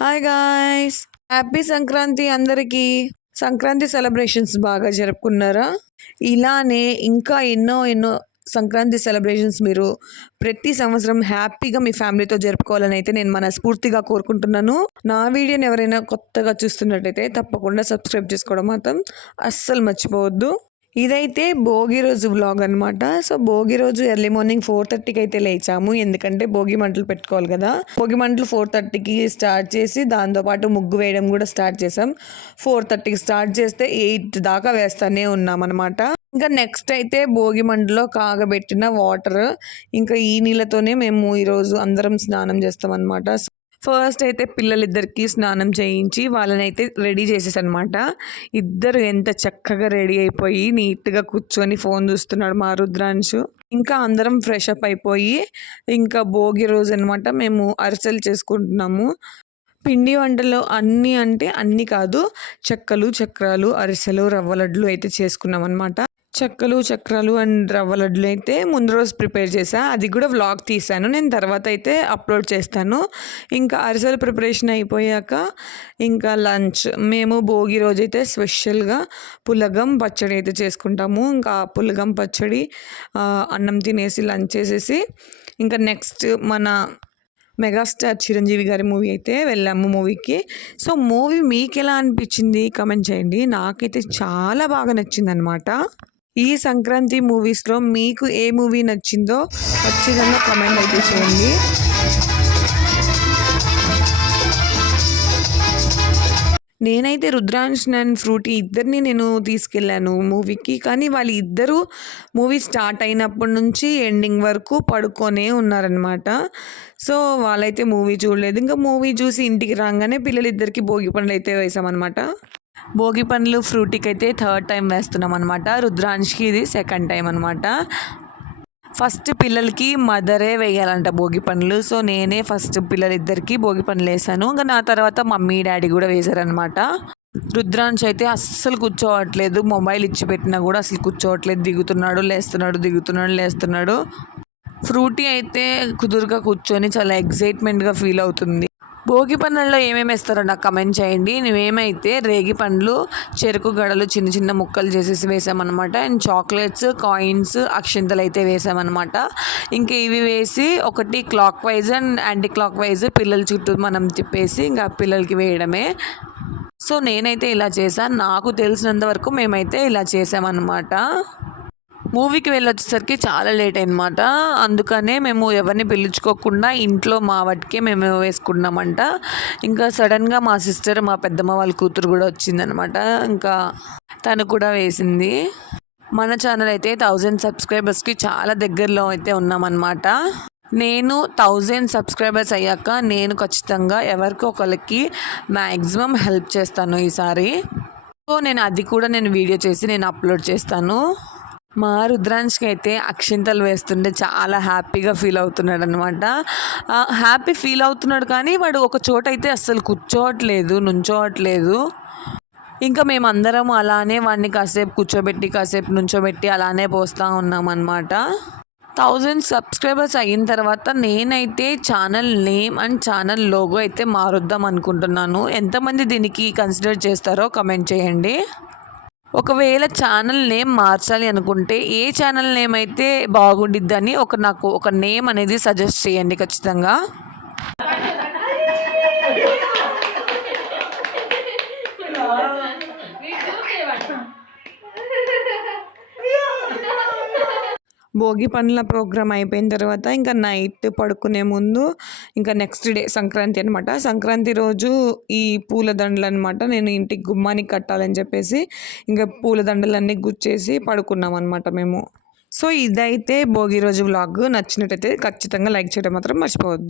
Hi guys happy Sankranti అందరికీ. Sankranti celebrations బాగా జరుపుకున్నారా? ఇలానే ఇంకా ఎన్నో ఎన్నో సంక్రాంతి సెలబ్రేషన్స్ మీరు ప్రతి సంవత్సరం హ్యాపీగా మీ ఫ్యామిలీతో జరుపుకోవాలని అయితే నేను మనస్ఫూర్తిగా కోరుకుంటున్నాను. నా వీడియోని ఎవరైనా కొత్తగా చూస్తున్నట్టయితే తప్పకుండా సబ్స్క్రైబ్ చేసుకోవడం మాత్రం అస్సలు మర్చిపోవద్దు. ఇదైతే భోగి రోజు వ్లాగ్ అనమాట సో భోగి రోజు ఎర్లీ మార్నింగ్ ఫోర్ థర్టీకి అయితే లేచాము. ఎందుకంటే భోగి మంటలు పెట్టుకోవాలి కదా. భోగి మంటలు ఫోర్ థర్టీకి స్టార్ట్ చేసి దాంతోపాటు ముగ్గు వేయడం కూడా స్టార్ట్ చేసాం ఫోర్ థర్టీకి స్టార్ట్ చేస్తే ఎయిట్ దాకా వేస్తూనే ఉన్నాం అనమాట ఇంకా నెక్స్ట్ అయితే భోగి మంటలో కాగబెట్టిన వాటర్ ఇంకా ఈ నీళ్ళతోనే మేము ఈరోజు అందరం స్నానం చేస్తాం అనమాట ఫస్ట్ అయితే పిల్లలిద్దరికి స్నానం చేయించి వాళ్ళని అయితే రెడీ చేసేసనమాట ఇద్దరు ఎంత చక్కగా రెడీ అయిపోయి నీట్గా కూర్చొని ఫోన్ చూస్తున్నాడు మా రుద్రాంశు. ఇంకా అందరం ఫ్రెష్ అప్ అయిపోయి ఇంకా భోగి రోజు అనమాట మేము అరిసెలు చేసుకుంటున్నాము. పిండి వంటలు అన్నీ అంటే అన్నీ కాదు చెక్కలు చక్రాలు అరిసెలు రవ్వ లడ్లు అయితే చేసుకున్నాం అనమాట చెక్కలు చక్రాలు అండ్ రవ్వ లడ్లు అయితే ముందు రోజు ప్రిపేర్ చేశాను అది కూడా వ్లాగ్ తీసాను నేను తర్వాత అయితే అప్లోడ్ చేస్తాను. ఇంకా అరిసెలు ప్రిపరేషన్ అయిపోయాక ఇంకా లంచ్. మేము భోగి రోజు అయితే స్పెషల్గా పులగం పచ్చడి అయితే చేసుకుంటాము. ఇంకా పులగం పచ్చడి అన్నం తినేసి లంచ్ చేసేసి ఇంకా నెక్స్ట్ మన మెగాస్టార్ చిరంజీవి గారి మూవీ అయితే వెళ్ళాము మూవీకి. సో మూవీ మీకు ఎలా అనిపించింది? కమెంట్ చేయండి. నాకైతే చాలా బాగా నచ్చింది అనమాట ఈ సంక్రాంతి మూవీస్లో మీకు ఏ మూవీ నచ్చిందో ఖచ్చితంగా కమెంట్ అయితే చేయండి. నేనైతే రుద్రాంశ్ అండ్ ఫ్రూటీ ఇద్దరిని నేను తీసుకెళ్ళాను మూవీకి. కానీ వాళ్ళు ఇద్దరు మూవీ స్టార్ట్ అయినప్పటి నుంచి ఎండింగ్ వరకు పడుకొనే ఉన్నారనమాట సో వాళ్ళైతే మూవీ చూడలేదు. ఇంకా మూవీ చూసి ఇంటికి రాగానే పిల్లలిద్దరికి భోగి పండ్లు అయితే వేసామన్నమాట. భోగి పండ్లు ఫ్రూటీకి అయితే థర్డ్ టైం వేస్తున్నాం అనమాట రుద్రాంశ్కి ఇది సెకండ్ టైం అనమాట ఫస్ట్ పిల్లలకి మదరే వేయాలంట భోగి పండ్లు. సో నేనే ఫస్ట్ పిల్లలిద్దరికి భోగి పండ్లు వేసాను. ఇంకా నా తర్వాత మమ్మీ డాడీ కూడా వేశారనమాట రుద్రాంశ్ అయితే అస్సలు కూర్చోవట్లేదు. మొబైల్ ఇచ్చి పెట్టినా కూడా అసలు కూర్చోవట్లేదు. దిగుతున్నాడు లేస్తున్నాడు దిగుతున్నాడు లేస్తున్నాడు. ఫ్రూటీ అయితే కుదురుగా కూర్చొని చాలా ఎగ్జైట్మెంట్గా ఫీల్ అవుతుంది. భోగి పండ్లలో ఏమేమి వేస్తారో నాకు కమెంట్ చేయండి. మేమైతే రేగి పండ్లు చెరుకు గడలు చిన్న చిన్న ముక్కలు చేసేసి వేసామన్నమాట. అండ్ చాక్లెట్స్ కాయిన్స్ అక్షింతలు అయితే వేసామన్నమాట. ఇంకా ఇవి వేసి ఒకటి clockwise and anticlockwise పిల్లల చుట్టూ మనం తిప్పేసి ఇంకా పిల్లలకి వేయడమే. సో నేనైతే ఇలా చేశాను. నాకు తెలిసినంత వరకు మేమైతే ఇలా చేసామన్నమాట. మూవీకి వెళ్ళొచ్చేసరికి చాలా లేట్ అయిందన్నమాట. అందుకనే మేము ఎవరిని పిలుచుకోకుండా ఇంట్లో మా వాటికే మేము వేసుకున్నామంట. ఇంకా సడన్గా మా సిస్టర్ మా పెద్దమ్మ వాళ్ళ కూతురు కూడా వచ్చిందనమాట ఇంకా తను కూడా వేసింది. మన ఛానల్ అయితే థౌజండ్ సబ్స్క్రైబర్స్కి చాలా దగ్గరలో అయితే ఉన్నామన్నమాట. నేను థౌజండ్ సబ్స్క్రైబర్స్ అయ్యాక నేను ఖచ్చితంగా ఎవరికి ఒకరికి మ్యాక్సిమం హెల్ప్ చేస్తాను ఈసారి. సో నేను అది కూడా నేను వీడియో చేసి నేను అప్లోడ్ చేస్తాను. మా రుద్రాంశ్కి అయితే అక్షింతలు వేస్తుంటే చాలా హ్యాపీగా ఫీల్ అవుతున్నాడు అనమాట హ్యాపీ ఫీల్ అవుతున్నాడు కానీ వాడు ఒక చోట అయితే అస్సలు కూర్చోవట్లేదు నుంచోవట్లేదు. ఇంకా మేమందరం అలానే వాడిని కాసేపు కూర్చోబెట్టి కాసేపు నుంచోబెట్టి అలానే పోస్తూ ఉన్నామన్నమాట థౌజండ్ సబ్స్క్రైబర్స్ అయిన తర్వాత నేనైతే channel name and channel logo అయితే మారుద్దాం అనుకుంటున్నాను. ఎంతమంది దీనికి కన్సిడర్ చేస్తారో కమెంట్ చేయండి. ఒకవేళ ఛానల్ నేమ్ మార్చాలి అనుకుంటే ఏ ఛానల్ నేమ్ అయితే బాగుండిద్దని ఒక నాకు ఒక నేమ్ అనేది సజెస్ట్ చేయండి ఖచ్చితంగా. భోగి పనుల ప్రోగ్రామ్ అయిపోయిన తర్వాత ఇంకా నైట్ పడుకునే ముందు ఇంకా నెక్స్ట్ డే సంక్రాంతి అనమాట సంక్రాంతి రోజు ఈ పూలదండలు అనమాట నేను ఇంటికి గుమ్మానికి కట్టాలని చెప్పేసి ఇంకా పూలదండలన్నీ గుచ్చేసి పడుకున్నాం అనమాట మేము. సో ఇదైతే భోగి రోజు వ్లాగ్. నచ్చినట్టయితే ఖచ్చితంగా లైక్ చేయడం మాత్రం మర్చిపోవద్దు.